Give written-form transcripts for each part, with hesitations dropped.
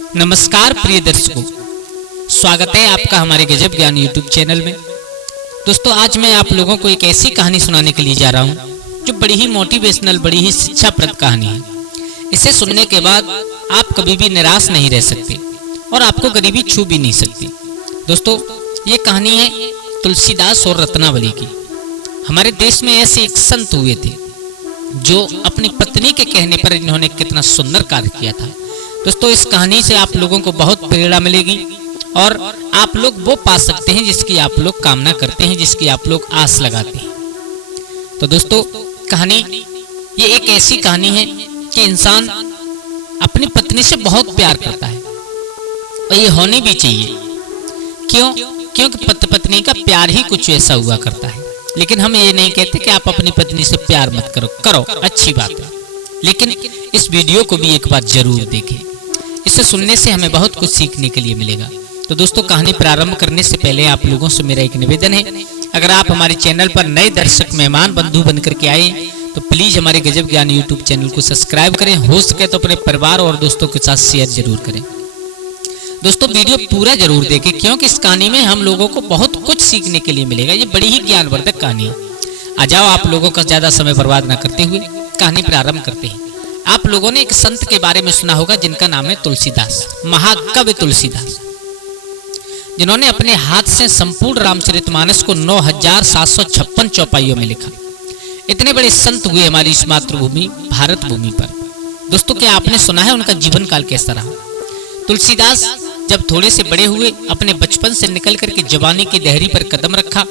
नमस्कार प्रिय दर्शकों, स्वागत है आपका हमारे गजब ज्ञान यूट्यूब चैनल में। दोस्तों, आज मैं आप लोगों को एक ऐसी कहानी सुनाने के लिए जा रहा हूं जो बड़ी ही मोटिवेशनल, बड़ी ही शिक्षाप्रद कहानी है। इसे सुनने के बाद आप कभी भी निराश नहीं रह सकते और आपको गरीबी छू भी नहीं सकती। दोस्तों, ये कहानी है तुलसीदास और रत्नावली की। हमारे देश में ऐसे एक संत हुए थे जो अपनी पत्नी के कहने पर इन्होंने कितना सुंदर कार्य किया था। दोस्तों, इस कहानी से आप लोगों को बहुत प्रेरणा मिलेगी और आप लोग वो पा सकते हैं जिसकी आप लोग कामना करते हैं, जिसकी आप लोग आस लगाते हैं। तो दोस्तों, कहानी ये एक ऐसी कहानी है कि इंसान अपनी पत्नी से बहुत प्यार करता है और ये होनी भी चाहिए। क्योंकि पत्नी का प्यार ही कुछ ऐसा हुआ करता है। लेकिन हम ये नहीं कहते कि आप अपनी पत्नी से प्यार मत करो, अच्छी बात है, लेकिन इस वीडियो को भी एक बार जरूर देखें। इसे सुनने से हमें बहुत कुछ सीखने के लिए मिलेगा। तो दोस्तों, कहानी प्रारंभ करने से पहले आप लोगों से मेरा एक निवेदन है, अगर आप हमारे चैनल पर नए दर्शक मेहमान बंधु बनकर के आए तो प्लीज हमारे गजब ज्ञान यूट्यूब चैनल को सब्सक्राइब करें। हो सके तो अपने परिवार और दोस्तों के साथ शेयर जरूर करें। दोस्तों, वीडियो पूरा जरूर देखें क्योंकि इस कहानी में हम लोगों को बहुत कुछ सीखने के लिए मिलेगा। ये बड़ी ही ज्ञानवर्धक कहानी है। आ जाओ, आप लोगों का ज्यादा समय बर्बाद न करते हुए कहानी प्रारंभ करते हैं। आप लोगों ने एक संत के बारे में सुना होगा जिनका नाम है तुलसीदास, महाकवि तुलसीदास, जिन्होंने अपने हाथ से संपूर्ण रामचरितमानस को 9756 चौपाइयों में लिखा। इतने बड़े संत हुए हमारी इस मातृभूमि भारत भूमि पर। दोस्तों, क्या आपने सुना है उनका जीवन काल कैसा रहा? तुलसीदास जब थोड़े से बड़े हुए, अपने बचपन से निकल करके जवानी की दहरी पर कदम रखा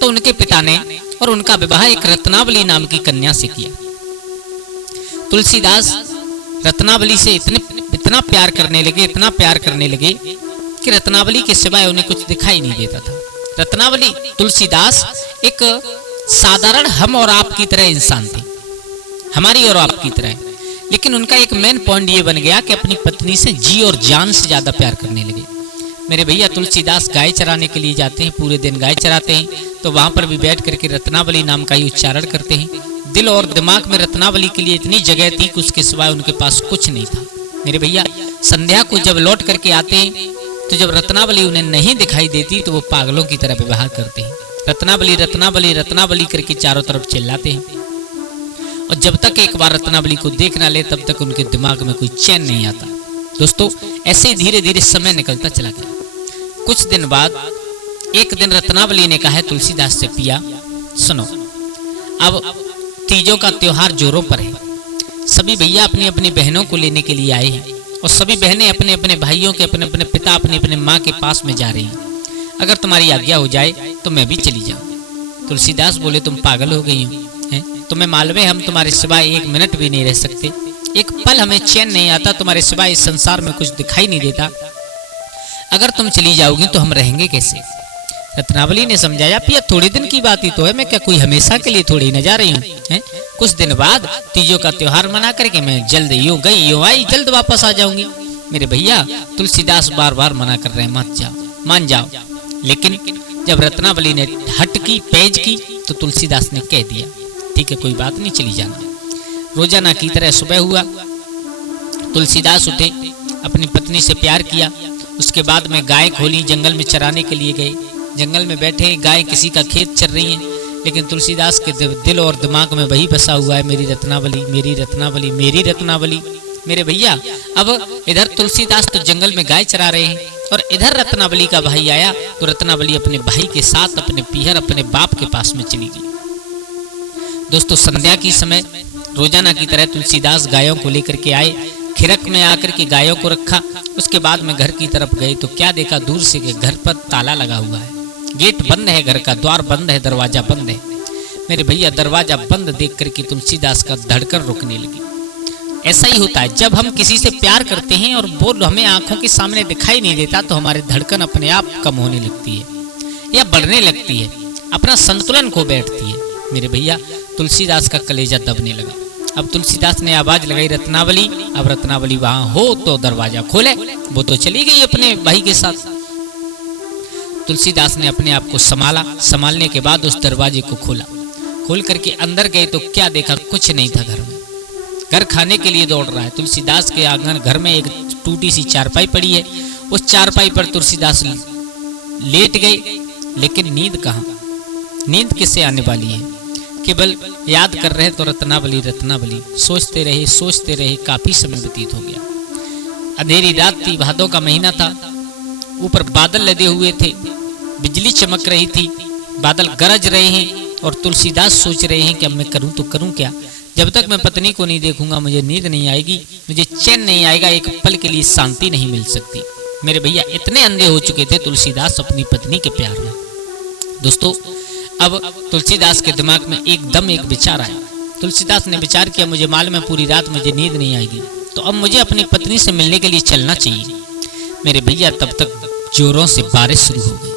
तो उनके पिता ने और उनका विवाह एक रत्नावली नाम की कन्या से किया। तुलसीदास रत्नावली से इतना प्यार करने लगे कि रत्नावली के सिवाय उन्हें कुछ दिखाई नहीं देता था। रत्नावली तुलसीदास एक साधारण हम और आप की तरह इंसान थे, हमारी और आपकी तरह, लेकिन उनका एक मेन पॉइंट ये बन गया कि अपनी पत्नी से जी और जान से ज्यादा प्यार करने लगे। मेरे भैया तुलसीदास गाय चराने के लिए जाते हैं, पूरे दिन गाय चराते हैं, तो वहां पर भी बैठ करके रत्नावली नाम का ही उच्चारण करते हैं। दिल और दिमाग में रत्नावली के लिए इतनी जगह थी कि उसके सिवाय उनके पास कुछ नहीं था। मेरे भैया संध्या को जब लौट करके आते हैं तो जब रत्नावली उन्हें नहीं दिखाई देती तो वो पागलों की तरह व्यवहार करते हैं। रत्नावली रत्नावली रत्नावली करके चारों तरफ चिल्लाते हैं और जब तक एक बार रत्नावली को देख ना ले तब तक उनके दिमाग में कोई चैन नहीं आता। दोस्तों, ऐसे ही धीरे धीरे समय निकलता चला गया। कुछ दिन बाद एक दिन रत्नावली ने कहा तुलसीदास से, पिया सुनो, अब तीजों का त्योहार जोरों पर है। सभी भैया अपनी अपनी बहनों को लेने के लिए आए हैं और सभी बहनें अपने अपने भाइयों के, अपने अपने पिता, अपने अपने माँ के पास में जा रही हैं। अगर तुम्हारी आज्ञा हो जाए तो मैं भी चली जाऊं। तुलसीदास बोले, तुम पागल हो गई हो, तुम्हें मालूम है हम तुम्हारे सिवाय एक मिनट भी नहीं रह सकते, एक पल हमें चैन नहीं आता, तुम्हारे सिवाय इस संसार में कुछ दिखाई नहीं देता। अगर तुम चली जाओगी तो हम रहेंगे कैसे? रत्नावली ने समझाया, पिया थोड़े दिन की बात ही तो है, मैं क्या कोई हमेशा के लिए थोड़ी न जा रही हूँ। कुछ दिन बाद तीजों का त्योहार मना करके मैं जल्द यूं गई यूं आई, जल्द वापस आ जाऊंगी। मेरे भैया तुलसीदास बार बार मना कर रहे हैं, मत जाओ, मान जाओ। लेकिन जब रत्नावली ने हट की, पेज की, तो तुलसीदास ने कह दिया, ठीक है कोई बात नहीं, चली जाना। रोजाना की तरह सुबह हुआ, तुलसीदास उठे, अपनी पत्नी से प्यार किया। उसके बाद में गाय खोली, जंगल में चराने के लिए गए। जंगल में बैठे, गाय किसी का खेत चर रही है, लेकिन तुलसीदास के दिल और दिमाग में वही बसा हुआ है, मेरी रत्नावली, मेरी रत्नावली, मेरी रत्नावली। मेरे भैया अब इधर तुलसीदास तो जंगल में गाय चरा रहे हैं और इधर रत्नावली का भाई आया तो रत्नावली अपने भाई के साथ अपने पीहर, अपने बाप के पास में चली गई। दोस्तों, संध्या की समय रोजाना की तरह तुलसीदास गायों को लेकर के आए, खिरक में आकर के गायों को रखा। उसके बाद में घर की तरफ गए तो क्या देखा, दूर से घर पर ताला लगा हुआ है, गेट बंद है, घर का द्वार बंद है, दरवाजा बंद है। मेरे भैया दरवाजा बंद देख करके तुलसीदास का धड़कन रुकने लगी। ऐसा ही होता है, जब हम किसी से प्यार करते हैं और वो हमें आंखों के सामने दिखाई नहीं देता तो हमारी धड़कन अपने आप कम होने लगती है या बढ़ने लगती है, अपना संतुलन खो बैठती है। मेरे भैया तुलसीदास का कलेजा दबने लगा। अब तुलसीदास ने आवाज लगाई, रत्नावली। अब रत्नावली वहां हो तो दरवाजा खोले, वो तो चली गई अपने भाई के साथ। तुलसीदास ने अपने आप को संभाला, संभालने के बाद उस दरवाजे को खोला। खोल करके अंदर गए तो क्या देखा, कुछ नहीं था घर में। घर खाने के लिए दौड़ रहा है। तुलसीदास के आंगन घर में एक टूटी सी चारपाई पड़ी है, उस चारपाई पर तुलसीदास लेट गए, लेकिन नींद कहाँ, नींद किससे आने वाली है। केवल याद कर रहे तो रत्नावली रत्नावली सोचते रहे, काफी समय व्यतीत हो गया। अंधेरी रात थी, भादों का महीना था, ऊपर बादल लदे हुए थे, बिजली चमक रही थी, बादल गरज रहे हैं और तुलसीदास सोच रहे हैं कि अब मैं करूं तो करूं क्या। जब तक मैं पत्नी को नहीं देखूंगा मुझे नींद नहीं आएगी, मुझे चैन नहीं आएगा, एक पल के लिए शांति नहीं मिल सकती। मेरे भैया इतने अंधे हो चुके थे तुलसीदास अपनी पत्नी के प्यार में। दोस्तों, अब तुलसीदास के दिमाग में एकदम एक विचार आया। तुलसीदास ने विचार किया, मुझे मालूम है पूरी रात मुझे नींद नहीं आएगी, तो अब मुझे अपनी पत्नी से मिलने के लिए चलना चाहिए। मेरे भैया तब तक जोरों से बारिश शुरू हो गई।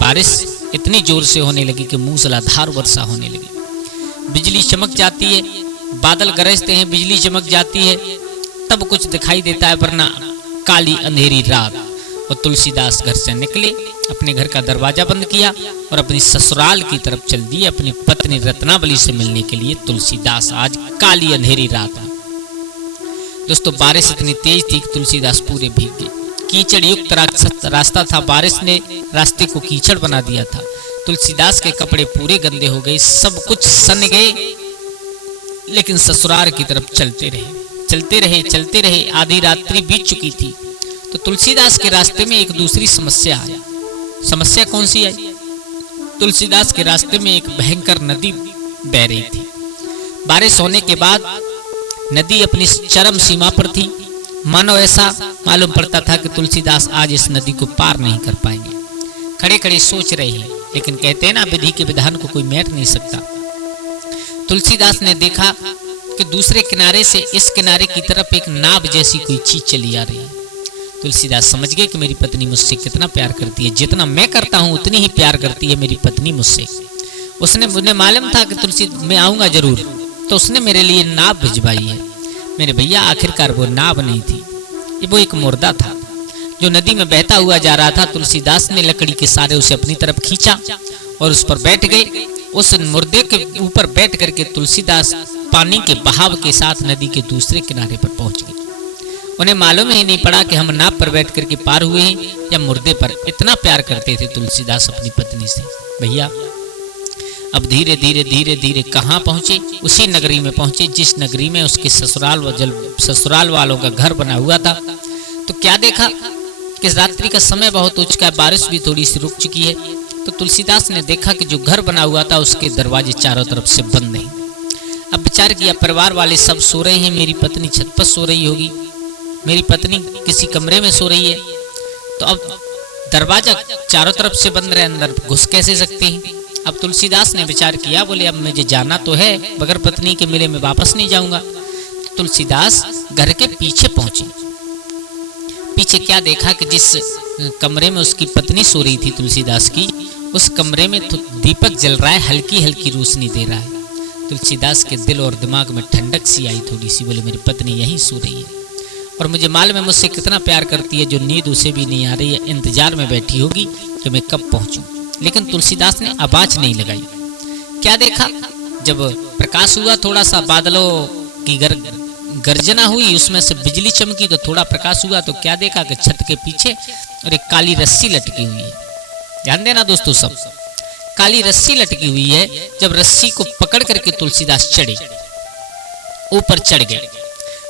बारिश इतनी जोर से होने लगी कि मूसलाधार वर्षा होने लगी। बिजली चमक जाती है, बादल गरजते हैं, बिजली चमक जाती है, तब कुछ दिखाई देता है, वरना काली अंधेरी रात। और तुलसीदास घर से निकले, अपने घर का दरवाजा बंद किया और अपनी ससुराल की तरफ चल दिए अपनी पत्नी रत्नावली से मिलने के लिए। तुलसीदास आज काली अंधेरी रात में। दोस्तों, बारिश इतनी तेज थी कि तुलसीदास पूरे भीग गए। कीचड़ युक्त रास्ता था, बारिश ने रास्ते को कीचड़ बना दिया था। तुलसीदास के कपड़े पूरे गंदे हो गए, सब कुछ सन गए, लेकिन ससुराल की तरफ चलते रहे। आधी रात्रि बीत चुकी थी तो तुलसीदास के रास्ते में एक दूसरी समस्या आई। समस्या कौन सी आई? तुलसीदास के रास्ते में एक भयंकर नदी बह रही थी। बारिश होने के बाद नदी अपनी चरम सीमा पर थी। मानो ऐसा मालूम पड़ता था कि तुलसीदास आज इस नदी को पार नहीं कर पाएंगे। खड़े खड़े सोच रहे हैं, लेकिन कहते हैं ना, विधि के विधान को कोई मेट नहीं सकता। तुलसीदास ने देखा कि दूसरे किनारे से इस किनारे की तरफ एक नाव जैसी कोई चीज चली आ रही है। तुलसीदास समझ गए कि मेरी पत्नी मुझसे कितना प्यार करती है, जितना मैं करता हूँ उतनी ही प्यार करती है मेरी पत्नी मुझसे। उसने मुझे मालूम था कि तुलसी मैं आऊंगा जरूर, तो उसने मेरे लिए नाव भिजवाई है। मेरे भैया आखिरकार वो नाव नहीं थी, वो एक मुर्दा था जो नदी में बहता हुआ जा रहा था। तुलसीदास ने लकड़ी के सहारे उसे अपनी तरफ खींचा और उस पर बैठ गए। उस मुर्दे के ऊपर बैठ करके तुलसीदास पानी के बहाव के साथ नदी के दूसरे किनारे पर पहुंच गए। उन्हें मालूम ही नहीं पड़ा कि हम नाव पर बैठ करके पार हुए हैं या मुर्दे पर। इतना प्यार करते थे तुलसीदास अपनी पत्नी से। भैया अब धीरे धीरे कहाँ पहुंचे? उसी नगरी में पहुंचे जिस नगरी में उसके ससुराल वालों का घर बना हुआ था। तो क्या देखा कि रात्रि का समय बहुत हो चुका है, बारिश भी थोड़ी सी रुक चुकी है। तो तुलसीदास ने देखा कि जो घर बना हुआ था उसके दरवाजे चारों तरफ से बंद हैं। अब विचार किया, परिवार वाले सब सो रहे हैं, मेरी पत्नी छत पर सो रही होगी, मेरी पत्नी किसी कमरे में सो रही है, तो अब दरवाजा चारों तरफ से बंद रहे, अंदर घुस कैसे सकते हैं। अब तुलसीदास ने विचार किया, बोले अब मुझे जाना तो है, बगैर पत्नी के मिले मैं वापस नहीं जाऊंगा। तो तुलसीदास घर के पीछे पहुंचे। पीछे क्या देखा कि जिस कमरे में उसकी पत्नी सो रही थी तुलसीदास की, उस कमरे में दीपक जल रहा है, हल्की हल्की रोशनी दे रहा है। तुलसीदास के दिल और दिमाग में ठंडक सी आई थोड़ी सी। बोले मेरी पत्नी यहीं सो रही है और मुझे मालूम है मुझसे कितना प्यार करती है, जो नींद उसे भी नहीं आ रही है, इंतजार में बैठी होगी कि मैं कब पहुंचूं। लेकिन तुलसीदास ने आवाज नहीं लगाई। क्या देखा, जब प्रकाश हुआ थोड़ा सा, बादलों की गर्जना हुई, उसमें से बिजली चमकी तो थोड़ा प्रकाश हुआ, तो क्या देखा कि छत के पीछे और एक काली रस्सी लटकी हुई है। ध्यान देना दोस्तों, सब काली रस्सी लटकी हुई है। जब रस्सी को पकड़ करके तुलसीदास चढ़े, ऊपर चढ़ गए।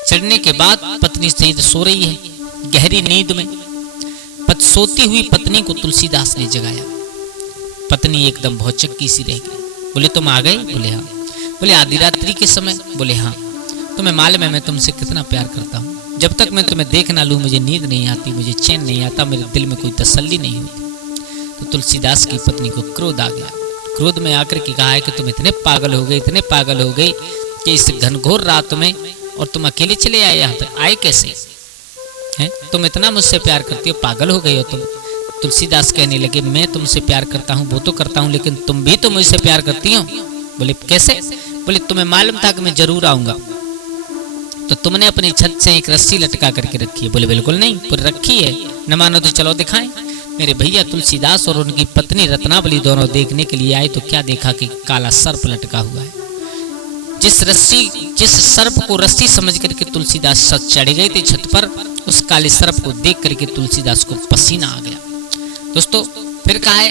चढ़ने के बाद पत्नी सहित सो रही है गहरी नींद में। सोती हुई पत्नी को तुलसीदास ने जगाया। पत्नी एकदम भौचक्की सी रह गई। बोले तुम आ गए? बोले हाँ। बोले आधी रात्रि के समय? बोले हाँ। तुम्हें मालूम है मैं तुमसे कितना प्यार करता हूँ, जब तक मैं तुम्हें देख ना लूँ मुझे नींद नहीं आती, मुझे चैन नहीं आता, मेरे दिल में कोई तसल्ली नहीं होती। तो तुलसीदास की पत्नी को क्रोध आ गया। क्रोध में आकर के कहा है कि तुम इतने पागल हो गए, इतने पागल हो गए कि इस घनघोर रात में, और तुम अकेले चले आए यहाँ तक, आए कैसे हैं? तुम इतना मुझसे प्यार करती हो, पागल हो गए हो तुम। तुलसीदास कहने लगे मैं तुमसे प्यार करता हूँ, वो तो करता हूँ, लेकिन तुम भी तो मुझसे प्यार करती हो। बोले कैसे? बोले तुम्हें मालूम था कि मैं जरूर आऊंगा, तो तुमने अपनी छत से एक रस्सी लटका करके रखी है। बोले बिल्कुल नहीं, पूरी रखी है, न मानो तो चलो दिखाएं। मेरे भैया तुलसीदास और उनकी पत्नी रत्नावली दोनों देखने के लिए आए, तो क्या देखा कि काला सर्प लटका हुआ है। जिस सर्प को रस्सी समझ करके तुलसीदास चढ़ गए थे छत पर, उस काले सर्प को देख करके तुलसीदास को पसीना आ गया। दोस्तों फिर कहा है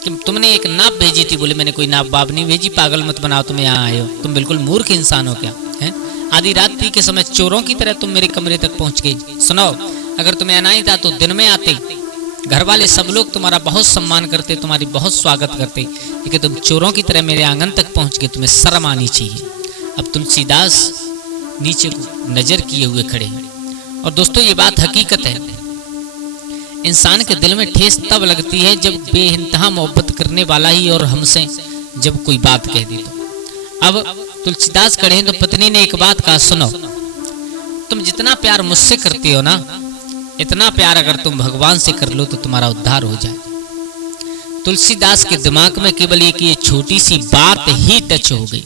कि तुमने एक नाव भेजी थी, बोले मैंने कोई नाव बाब नहीं भेजी, पागल मत बनाओ, तुम यहाँ आए हो, तुम बिल्कुल मूर्ख इंसान हो क्या है? आधी रात्रि के समय चोरों की तरह तुम मेरे कमरे तक पहुंच गए। सुनो, अगर तुम्हें आना ही था तो दिन में आते, घर वाले सब लोग तुम्हारा बहुत सम्मान करते, तुम्हारी बहुत स्वागत करते, लेकिन तुम चोरों की तरह मेरे आंगन तक पहुंच गए, तुम्हें शर्म आनी चाहिए। अब तुलसीदास नीचे को नजर किए हुए खड़े हैं। और दोस्तों ये बात हकीकत है, इंसान के दिल में ठेस तब लगती है जब बेइंतहा मोहब्बत करने वाला ही और हमसे जब कोई बात कह दी तो। अब तुलसीदास खड़े हैं तो पत्नी ने एक बात कहा, सुनो, तुम जितना प्यार मुझसे करती हो ना, इतना प्यार अगर तुम भगवान से कर लो तो तुम्हारा उद्धार हो जाए। तुलसीदास के दिमाग में केवल एक ये छोटी सी बात ही टच हो गई।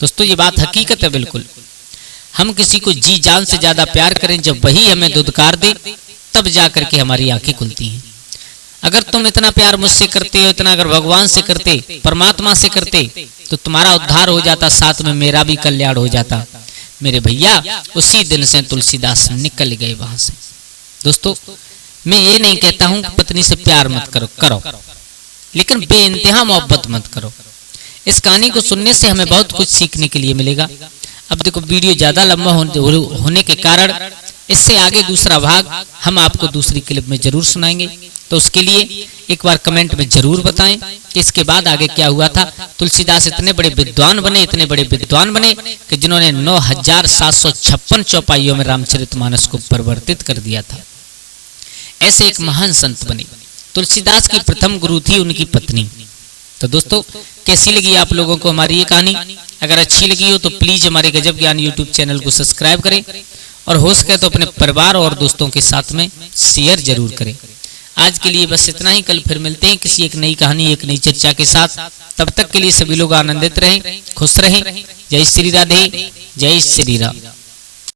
दोस्तों ये बात हकीकत है बिल्कुल। हम किसी को जी जान से ज्यादा प्यार करें, जब वही हमें दुदकार दे तब जाकर के हमारी आंखें खुलती हैं। अगर तुम इतना प्यार मुझसे करते हो, इतना अगर भगवान से करते, परमात्मा से करते, तो तुम्हारा उद्धार हो जाता, साथ में मेरा भी कल्याण हो जाता। मेरे भैया उसी दिन से तुलसीदास निकल गए वहां से। दोस्तों मैं ये नहीं कहता हूं कि पत्नी से प्यार मत करो, लेकिन बेइंतहा मोहब्बत मत करो। इस कहानी को सुनने से हमें बहुत कुछ सीखने के लिए मिलेगा। अब देखो वीडियो ज्यादा लंबा होने के कारण इससे आगे दूसरा भाग हम आपको दूसरी क्लिप में जरूर सुनाएंगे, तो उसके लिए एक बार कमेंट में जरूर बताएं कि इसके बाद आगे क्या हुआ था। तुलसीदास इतने बड़े विद्वान बने कि जिन्होंने 9756 चौपाइयों में रामचरितमानस को परिवर्तित कर दिया था। ऐसे एक महान संत बने। तुलसीदास की प्रथम गुरु थी उनकी पत्नी। तो दोस्तों कैसी लगी आप लोगों को हमारी ये कहानी? अगर अच्छी लगी हो तो प्लीज हमारे गजब ज्ञान यूट्यूब चैनल को सब्सक्राइब करें, और हो सके तो अपने परिवार और दोस्तों के साथ में शेयर जरूर करें। आज के लिए बस इतना ही, कल फिर मिलते हैं किसी एक नई कहानी, एक नई चर्चा के साथ। तब तक के लिए सभी लोग आनंदित रहें, खुश रहें। जय श्री राधे, जय श्री राम।